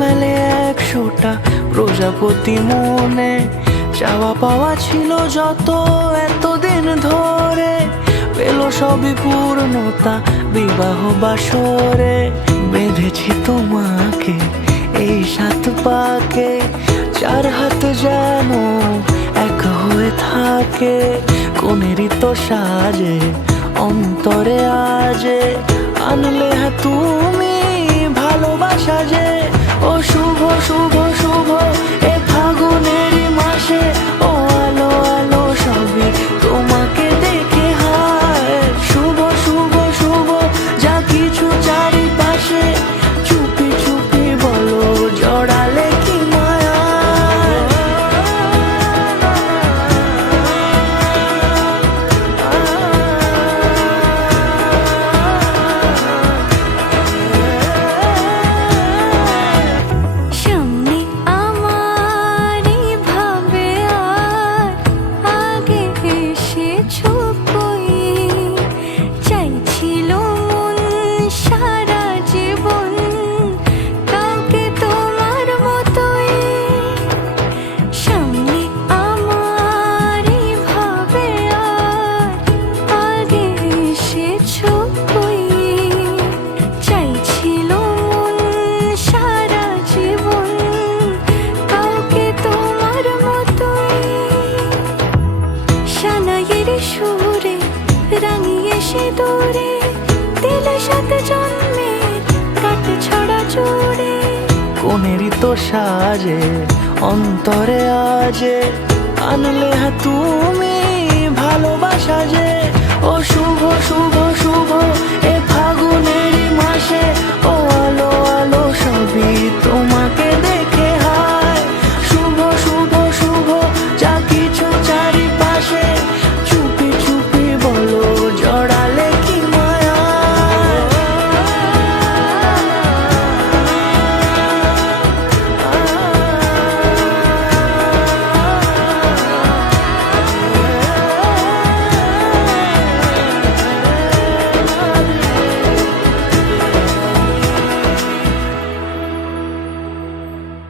মেলে 100টা প্রজাপতি মনে, চাওয়া পাওয়া ছিল যত এতদিন ধরে, পেল সবই পূর্ণতা বিবাহ বাসরে। বেঁধেছি তোমাকে এই 7 পাকে, 4 হাত যেন এক হয়ে থাকে। কোনেরই তো সাজে অন্তরে আজে, আনলে তুমি ভালোবাসা যে। ও শুভ শুভ শুভ এ ফাগুনেরই মাসে, ও আলো আলো সবই তোমাকে দেখে হায়। শুভ শুভ শুভ যা কিছু চারিপাশে, চুপি চুপি বলো জড়ালে কি মায়া। সামনে আমারই ভাবে আর আগে এসেছো কই, চাইছিল মন সারা জীবন কাউকে তোমার মতোই। সামনে আমারই ভাবে আর আগে এসেছো কই, চাইছিল মন সারা জীবন কাউকে তোমার মতোই। সানাইয়ের সুরে রাঙিয়ে সে দূরে, দিলে 7 জন্মের কাট ছড়া জোড়ে। কোনেরই তো সাজে অন্তরে আজে, আনলে তুমি ভালোবাসা যে। ও শুভ শুভ